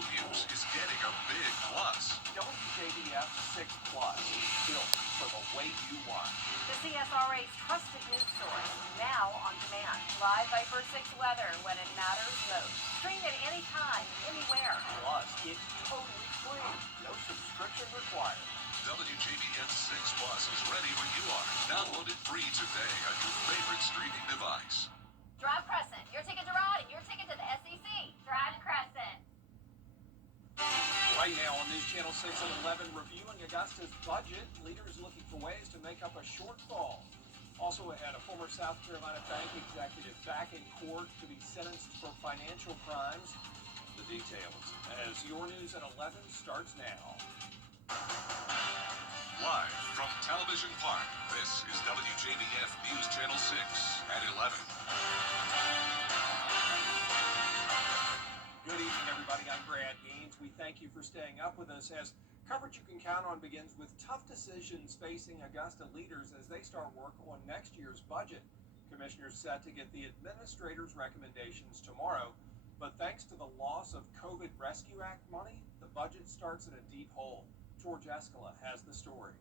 local news is getting a big plus. WJBF 6 Plus, built for the way you want. The CSRA's trusted news source, now on demand. Live by First 6 weather when it matters most. Stream it anytime, anywhere. Plus, it's totally free. No subscription required. WJBF 6 Plus is ready when you are. Download it free today on your favorite streaming device. Drive Crescent. Your ticket to ride and your ticket to the SEC. Drive Crescent. Right now on News Channel 6 and 11, reviewing Augusta's budget, leaders looking for ways to make up a shortfall. Also ahead, a former South Carolina bank executive back in court to be sentenced for financial crimes. The details as your news at 11 starts now. Live from Television Park, this is WJBF News Channel 6 at 11. Good evening, everybody. I'm Brad Gaines. We thank you for staying up with us as coverage you can count on begins with tough decisions facing Augusta leaders as they start work on next year's budget. Commissioners set to get the administrator's recommendations tomorrow, but thanks to the loss of COVID Rescue Act money, the budget starts in a deep hole. George Escala has the story.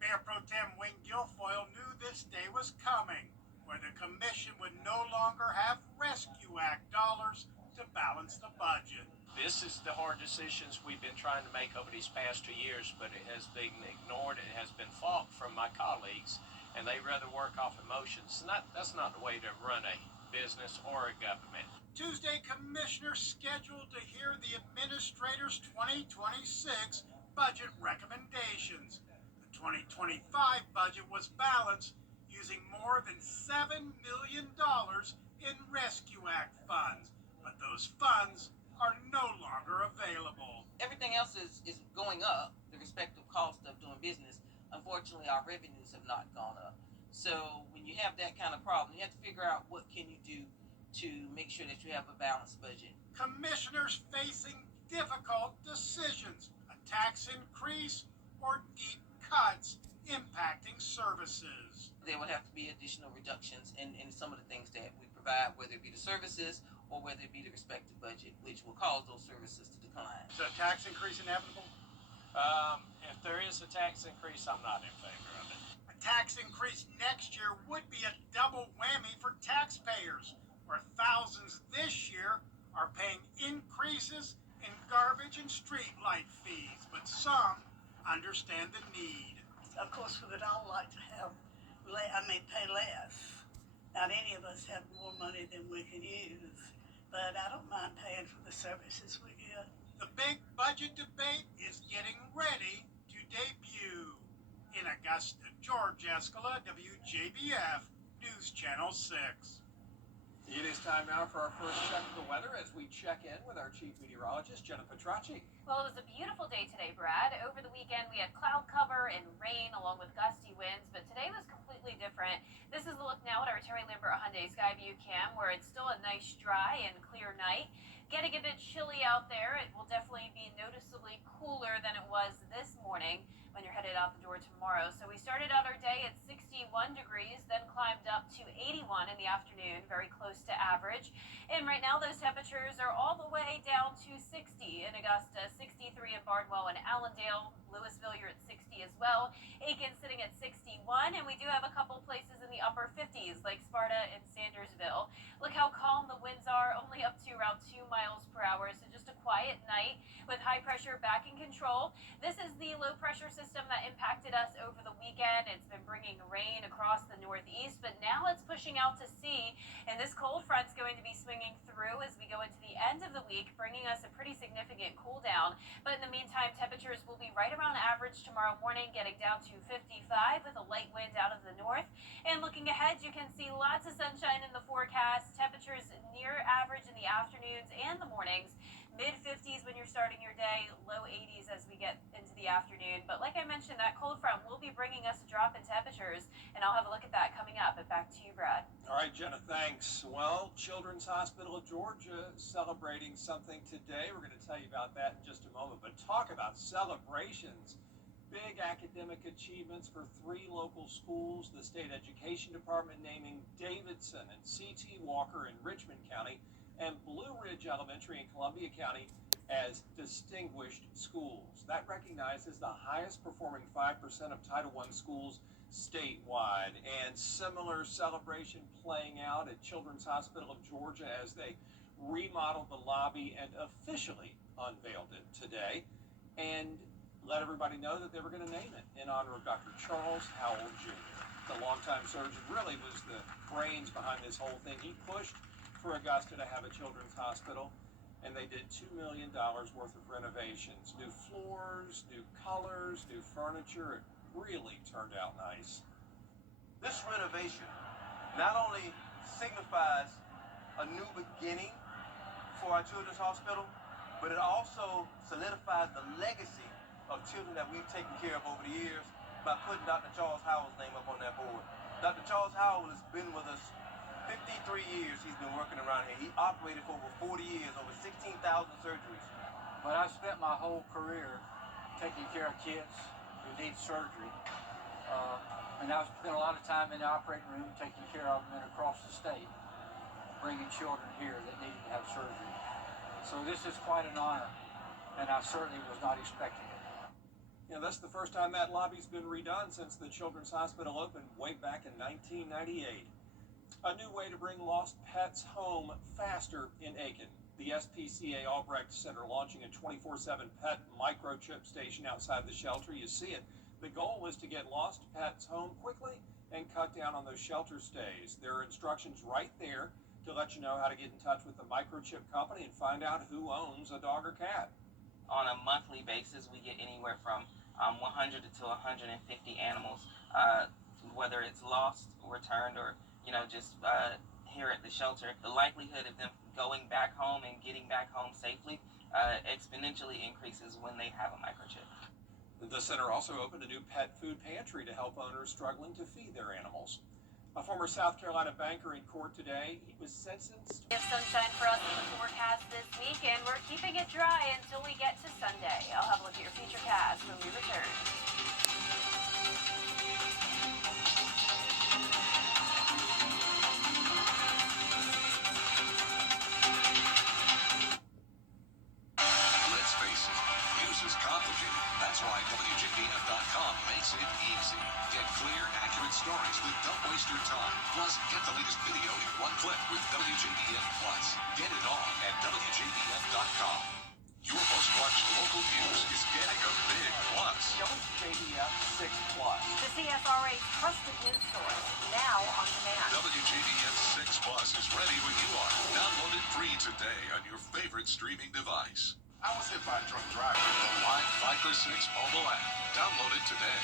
Mayor Pro Tem Wayne Guilfoyle knew this day was coming, where the commission would no longer have Rescue Act dollars to balance the budget. This is the hard decisions we've been trying to make over these past 2 years, but it has been ignored. It has been fought from my colleagues, and they rather work off emotions. That's not the way to run a business or a government. Tuesday, commissioners scheduled to hear the administrator's 2026 budget recommendations. The 2025 budget was balanced using more than $7 million in Rescue Act funds, but those funds are no longer available. Everything else is going up, the respective cost of doing business. Unfortunately, our revenues have not gone up. So when you have that kind of problem, you have to figure out what can you do to make sure that you have a balanced budget. Commissioners facing difficult decisions, a tax increase or deep cuts impacting services. There will have to be additional reductions in some of the things that we provide, whether it be the services or whether it be the respective budget, which will cause those services to decline. Is a tax increase inevitable? If there is a tax increase, I'm not in favor of it. A tax increase next year would be a double whammy for taxpayers, where thousands this year are paying increases in garbage and street light fees, but some understand the need. Of course, we would all like to have, pay less. Not any of us have more money than we can use, but I don't mind paying for the services we get. The big budget debate is getting ready to debut. In Augusta, George Escala, WJBF News Channel 6. It is time now for our first check of the weather as we check in with our chief meteorologist, Jenna Petracci. Well, it was a beautiful day today, Brad. Over the weekend, we had cloud cover and rain along with gusty winds, but today was completely different. This is a look now at our Terry Lambert Hyundai Skyview cam, where it's still a nice, dry, and clear night. Getting a bit chilly out there. It will definitely be noticeably cooler than it was this morning when you're headed out the door tomorrow. So we started out our day at 61 degrees, then climbed up to 81 in the afternoon, very close to average. And right now those temperatures are all the way down to 60 in Augusta, 63 in Bardwell and Allendale. Louisville, you're at 60 as well. Aiken sitting at 61, and we do have a couple places in the upper 50s like Sparta and Sandersville. Look how calm the winds are, only up to around 2 miles per hour, so just a quiet night with high pressure back in control. This is the low pressure system that impacted us over the weekend. It's been bringing rain across the northeast, but now it's pushing out to sea, and this cold front's going to be swinging through as we go into the end of the week, bringing us a pretty significant cool down. But in the meantime, temperatures will be right around average tomorrow morning, getting down to 55 with a light wind out of the north. And looking ahead, you can see lots of sunshine in the forecast. Temperatures near average in the afternoons and the mornings. Mid-50s when you're starting your day, low 80s as we get into the afternoon. But like I mentioned, that cold front will be bringing us a drop in temperatures, and I'll have a look at that coming up. But back to you, Brad. All right, Jenna, thanks. Well, Children's Hospital of Georgia celebrating something today. We're going to tell you about that in just a moment. But talk about celebrations. Big academic achievements for 3 local schools. The state education department naming Davidson and C.T. Walker in Richmond County and Blue Ridge Elementary in Columbia County as distinguished schools. That recognizes the highest performing 5% of Title I schools statewide. And similar celebration playing out at Children's Hospital of Georgia as they remodeled the lobby and officially unveiled it today and let everybody know that they were going to name it in honor of Dr. Charles Howell Jr. The longtime surgeon really was the brains behind this whole thing. He pushed for Augusta to have a children's hospital, and they did $2 million worth of renovations. New floors, new colors, new furniture. It really turned out nice. This renovation not only signifies a new beginning for our children's hospital, but it also solidifies the legacy of children that we've taken care of over the years by putting Dr. Charles Howell's name up on that board. Dr. Charles Howell has been with us 53 years. He's been working around here. He operated for over 40 years, over 16,000 surgeries. But I spent my whole career taking care of kids who need surgery. And I've spent a lot of time in the operating room taking care of them across the state, bringing children here that needed to have surgery. So this is quite an honor, and I certainly was not expecting it. You know, that's the first time that lobby's been redone since the Children's Hospital opened way back in 1998. A new way to bring lost pets home faster in Aiken. The SPCA Albrecht Center launching a 24/7 pet microchip station outside the shelter. You see it. The goal is to get lost pets home quickly and cut down on those shelter stays. There are instructions right there to let you know how to get in touch with the microchip company and find out who owns a dog or cat. On a monthly basis, we get anywhere from 100 to 150 animals, whether it's lost, returned, or just here at the shelter. The likelihood of them going back home and getting back home safely exponentially increases when they have a microchip. The center also opened a new pet food pantry to help owners struggling to feed their animals. A former South Carolina banker in court today. He was sentenced. We have sunshine for us in the forecast this week, and we're keeping it dry until we get to Sunday. I'll have a look at your future cast when we return. Let's face it, news is complicated. That's why WJBF.com makes it easy. Get clear, accurate stories that don't waste your time. Plus, get the latest video in one click with WJBF Plus. Get it all at WJBF.com. Your most watched local news is getting a big plus. WJBF 6 Plus. The CSRA's trusted news source, now on demand. WJBF 6 Plus is ready when you are. Download it free today on your favorite streaming device. I was hit by a drunk driver. The Live 5 for 6 mobile app. Download it today.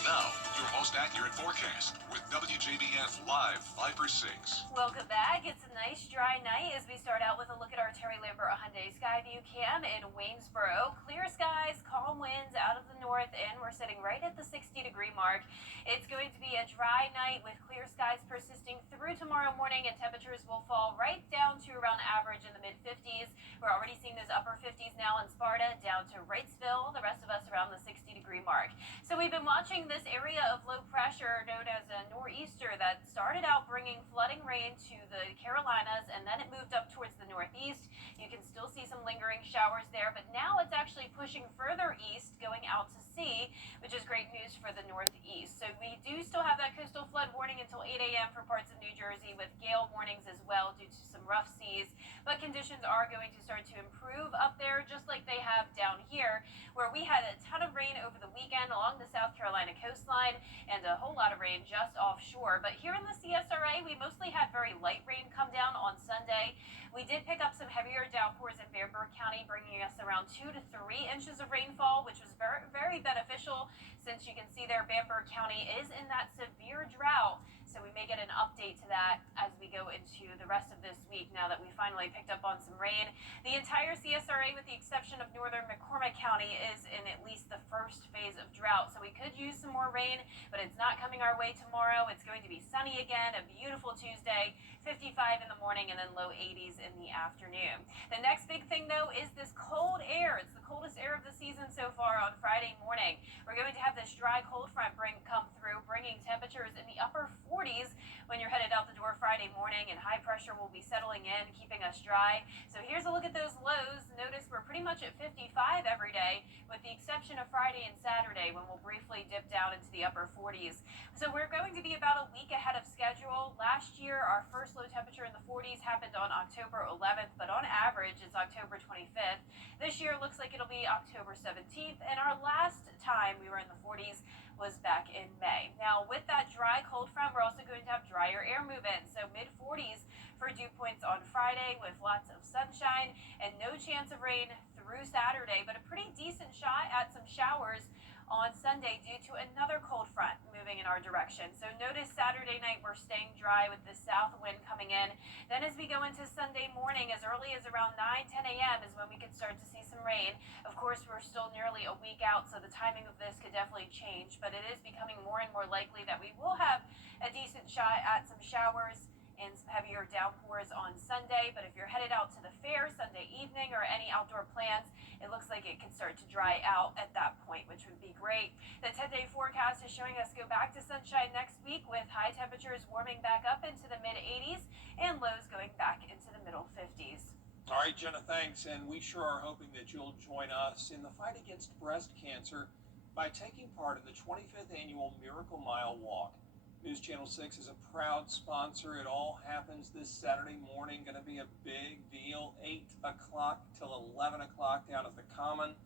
Now, your most accurate forecast with WJBF Live 5 for 6. Welcome back. It's a nice dry night as we start out with a look at our Terry Lambert Hyundai Skyview Cam in Waynesboro. Clear skies, calm winds out of the north, and we're sitting right at the 60-degree mark. It's going to be a dry night with clear skies persisting through tomorrow morning, and temperatures will fall right down to around average in the mid-50s. We're already seeing those upper 50s now in Sparta, down to Wrightsville, the rest of us around the 60-degree mark. So we've been watching this area of low pressure known as a nor'easter that started out bringing flooding rain to the Carolinas, and then it moved up towards the northeast. You can still see some lingering showers there, but now it's actually pushing further east, going out to sea, which is great news for the northeast. So we do still have that coastal flood warning until 8 a.m. for parts of New Jersey, with gale warnings as well due to some rough seas. But conditions are going to start to improve up there, just like they have down here, where we had a ton of rain over the weekend along the South Carolina coastline and a whole lot of rain just offshore. But here in the CSRA, we mostly had very light rain come down on Sunday. We did pick up some heavier downpours in Bamberg County, bringing us around 2 to 3 inches of rainfall, which was very, very beneficial, since you can see there Bamberg County is in that severe drought. So we may get an update to that as we go into the rest of this week, now that we finally picked up on some rain. The entire CSRA, with the exception of northern McCormick County, is in at least the first phase of drought. So we could use some more rain, but it's not coming our way tomorrow. It's going to be sunny again, a beautiful Tuesday, 55 in the morning, and then low 80s in the afternoon. The next big thing, though, is this cold air. It's the coldest air of the season so far on Friday morning. We're going to have this dry cold front come through, bringing temperatures in the upper 40s, when you're headed out the door Friday morning, and high pressure will be settling in, keeping us dry. So here's a look at those lows. Notice we're pretty much at 55 every day, with the exception of Friday and Saturday, when we'll briefly dip down into the upper 40s. So we're going to be about a week ahead of schedule. Last year, our first low temperature in the 40s happened on October 11th, but on average, it's October 25th. This year looks like it'll be October 17th, and our last time we were in the 40s was back in May. Now, with that dry cold front, we're also going to have drier air movement, so mid-40s for dew points on Friday with lots of sunshine and no chance of rain through Saturday, but a pretty decent shot at some showers on Sunday due to another cold front moving in our direction. So notice Saturday night we're staying dry with the south wind coming in. Then as we go into Sunday morning, as early as around 9, 10 a.m. is when we could start to see some rain. Of course, we're still nearly a week out, so the timing of this could definitely change, but it is becoming more and more likely that we will have a decent shot at some showers and some heavier downpours on Sunday. But if you're headed out to the fair Sunday evening or any outdoor plans, it looks like it could start to dry out at that point, which would be great. The 10-day forecast is showing us go back to sunshine next week with high temperatures warming back up into the mid-80s and lows going back into the middle 50s. All right, Jenna, thanks. And we sure are hoping that you'll join us in the fight against breast cancer by taking part in the 25th annual Miracle Mile Walk. News Channel 6 is a proud sponsor. It all happens this Saturday morning. Going to be a big deal. 8 o'clock till 11 o'clock down at the Common.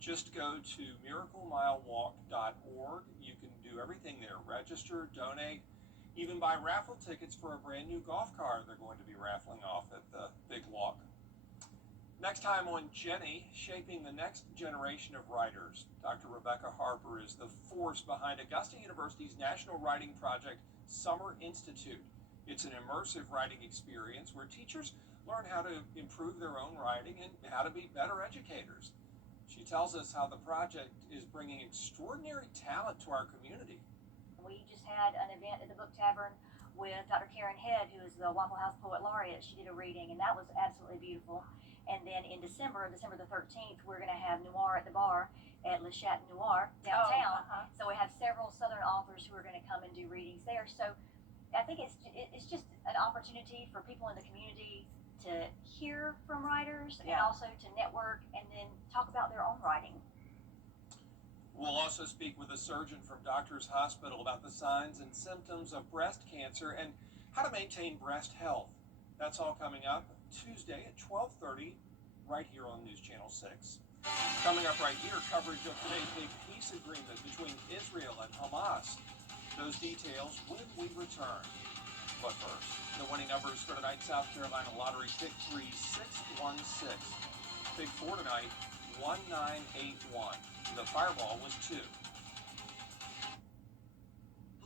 Just go to miraclemilewalk.org. You can do everything there. Register, donate, even buy raffle tickets for a brand new golf car they're going to be raffling off at the big walk. Next time on Jenny, shaping the next generation of writers. Dr. Rebecca Harper is the force behind Augusta University's National Writing Project Summer Institute. It's an immersive writing experience where teachers learn how to improve their own writing and how to be better educators. She tells us how the project is bringing extraordinary talent to our community. We just had an event at the Book Tavern with Dr. Karen Head, who is the Waffle House Poet Laureate. She did a reading, and that was absolutely beautiful. And then in December the 13th, we're going to have Noir at the Bar at Le Chat Noir downtown. So we have several Southern authors who are going to come and do readings there. So I think it's just an opportunity for people in the community to hear from writers and also to network and then talk about their own writing. We'll also speak with a surgeon from Doctors Hospital about the signs and symptoms of breast cancer and how to maintain breast health. That's all coming up Tuesday at 12:30 right here on News Channel 6. Coming up right here, coverage of today's big peace agreement between Israel and Hamas. Those details when we return. But first, the winning numbers for tonight's South Carolina Lottery Pick 3 616. Pick 4 tonight 1981. The fireball was 2.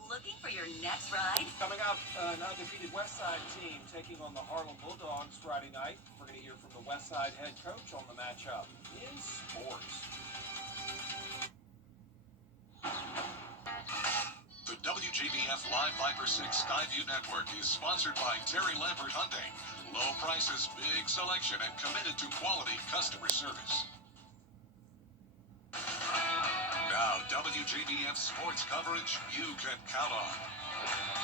Looking for your next ride? Coming up, an undefeated Westside team taking on the Harlem Bulldogs Friday night. We're going to hear from the Westside head coach on the matchup in sports. The WJBF Live Viper 6 Skyview Network is sponsored by Terry Lambert Hyundai. Low prices, big selection, and committed to quality customer service. Now, WJBF sports coverage you can count on.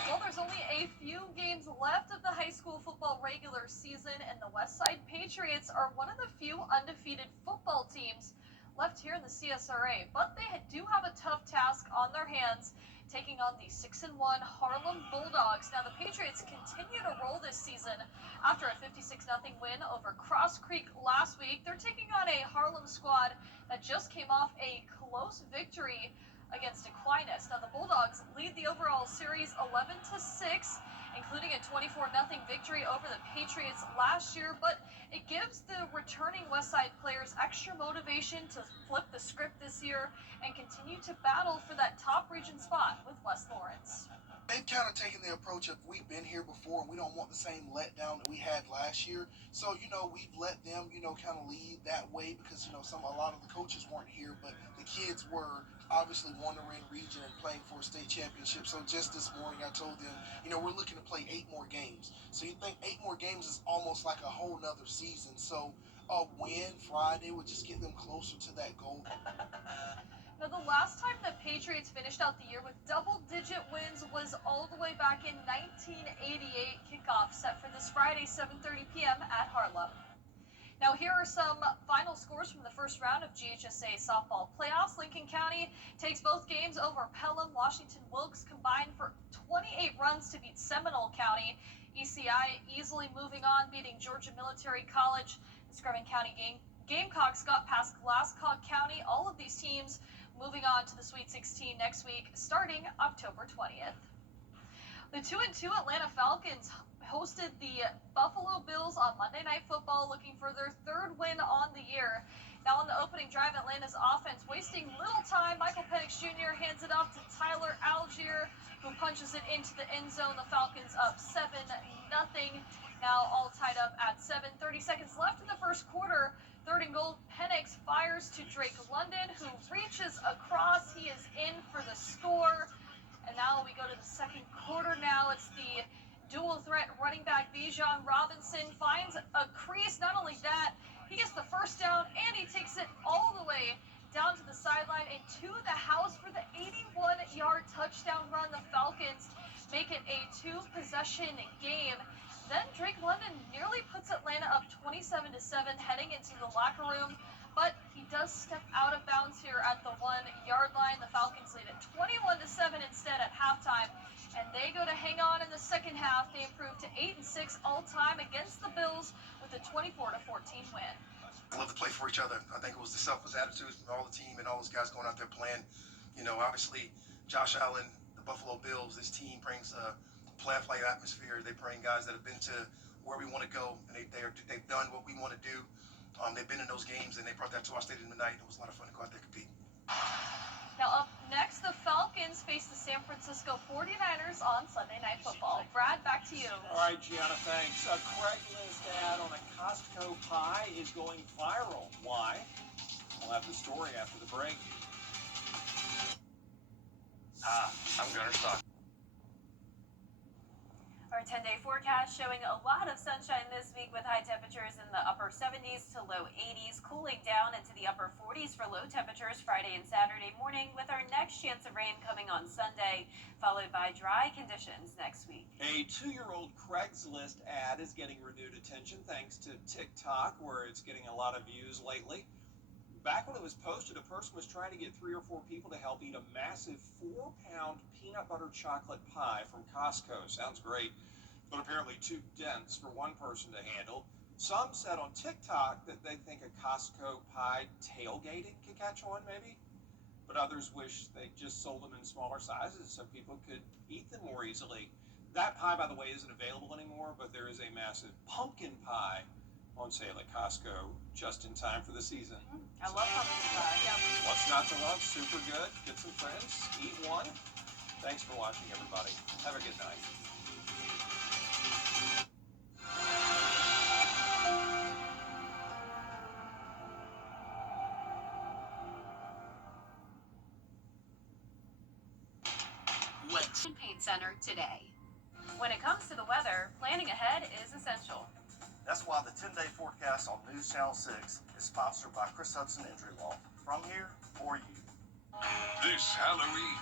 Well, there's only a few games left of the high school football regular season, and the Westside Patriots are one of the few undefeated football teams left here in the CSRA. But they do have a tough task on their hands, taking on the 6-1 Harlem Bulldogs. Now, the Patriots continue to roll this season after a 56-0 win over Cross Creek last week. They're taking on a Harlem squad that just came off a close victory against Aquinas. Now, the Bulldogs lead the overall series 11-6, including a 24-0 victory over the Patriots last year, but it gives the returning Westside players extra motivation to flip the script this year and continue to battle for that top region spot with West Lawrence. They've kind of taken the approach of we've been here before and we don't want the same letdown that we had last year. So, we've let them, kind of lead that way because, a lot of the coaches weren't here, but the kids were obviously won the region and playing for a state championship. So just this morning I told them, we're looking to play 8 more games. So you think 8 more games is almost like a whole nother season. So a win Friday would just get them closer to that goal. Now, the last time the Patriots finished out the year with double-digit wins was all the way back in 1988. Kickoff set for this Friday, 7:30 p.m. at Harlem. Now, here are some final scores from the first round of GHSA softball playoffs. Lincoln County takes both games over Pelham. Washington Wilkes combined for 28 runs to beat Seminole County. ECI easily moving on, beating Georgia Military College. The Screven County Gamecocks got past Glasscock County. All of these teams moving on to the Sweet 16 next week, starting October 20th. The 2-2 Atlanta Falcons hosted the Buffalo Bills on Monday Night Football, looking for their third win on the year. Now on the opening drive, Atlanta's offense wasting little time. Michael Penix Jr. hands it off to Tyler Algier, who punches it into the end zone. The Falcons up 7-0. Now all tied up at 7. 30 seconds left in the first quarter. Third and goal, Penix fires to Drake London, who reaches across. He is in for the score. And now we go to the second quarter now. It's the dual threat running back Bijan Robinson finds a crease. Not only that, he gets the first down and he takes it all the way down to the sideline and to the house for the 81-yard touchdown run. The Falcons make it a 2-possession game. Then Drake London nearly puts Atlanta up 27-7 heading into the locker room, but he does step out of bounds here at the 1-yard line. The Falcons lead at 21-7 instead at halftime, and they go to hang on in the second half. They improve to 8-6 all-time against the Bills with a 24-14 win. I love to play for each other. I think it was the selfless attitude from all the team and all those guys going out there playing. You know, obviously, Josh Allen, the Buffalo Bills, this team brings a playoff-like atmosphere. They bring guys that have been to where we want to go, and they've done what we want to do. They've been in those games, and they brought that to our stadium tonight. It was a lot of fun to go out there and compete. Now up next, the Falcons face the San Francisco 49ers on Sunday Night Football. Brad, back to you. All right, Gianna, thanks. A Craigslist ad on a Costco pie is going viral. Why? We'll have the story after the break. I'm Gunner Stock. Our 10-day forecast showing a lot of sunshine this week with high temperatures in the upper 70s to low 80s, cooling down into the upper 40s for low temperatures Friday and Saturday morning, with our next chance of rain coming on Sunday, followed by dry conditions next week. A 2-year-old Craigslist ad is getting renewed attention thanks to TikTok, where it's getting a lot of views lately. Back when it was posted, a person was trying to get 3 or 4 people to help eat a massive 4-pound peanut butter chocolate pie from Costco. Sounds great, but apparently too dense for one person to handle. Some said on TikTok that they think a Costco pie tailgating could catch on, maybe. But others wish they just sold them in smaller sizes so people could eat them more easily. That pie, by the way, isn't available anymore, but there is a massive pumpkin pie on sale at Costco just in time for the season. I love pumpkin pie. Yeah. What's not to love? Super good. Get some friends. Eat one. Thanks for watching, everybody. Have a good night. Paint Center today. When it comes to the weather, planning ahead is essential. That's why the 10-day forecast on News Channel 6 is sponsored by Chris Hudson Injury Law. From here for you. This Halloween,